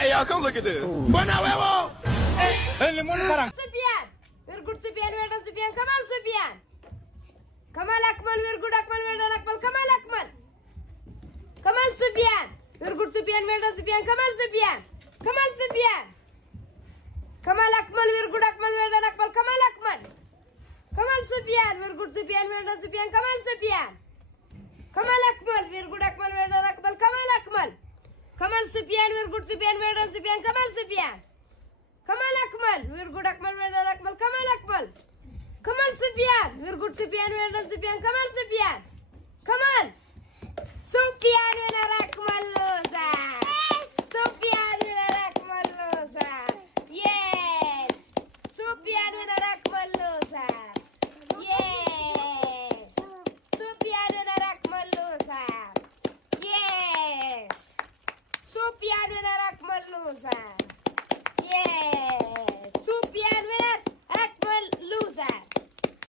Hey, y'all, come look at this. Buena huevo. Hey, limón para. Sufyan. Very good Sufyan. Well done Sufyan. Come on Sufyan. Kamal Akmal. Very good Akmal. Well done Akmal. Kamal Akmal. Come on Sufyan. Very good Sufyan. Well done Sufyan. Come on Sufyan. Come on Sufyan. Kamal Akmal. Very good Akmal. Well done Akmal. Kamal Akmal. Come on Sufyan. Very good Sufyan. Well done Sufyan. Come on Sufyan. Kamal Akmal. Very good Akmal. Well done Akmal. Kamal Akmal. Come on Sufyan. Very good Sufyan. Well done Sufyan. Come on Sufyan. Kamal Akmal. Very good Akmal. Well done Akmal. Kamal Akmal. Come on Sufyan. Very good Sufyan. Well done Sufyan. Come on Sufyan. Come on. Sufyan winner Akmal loser.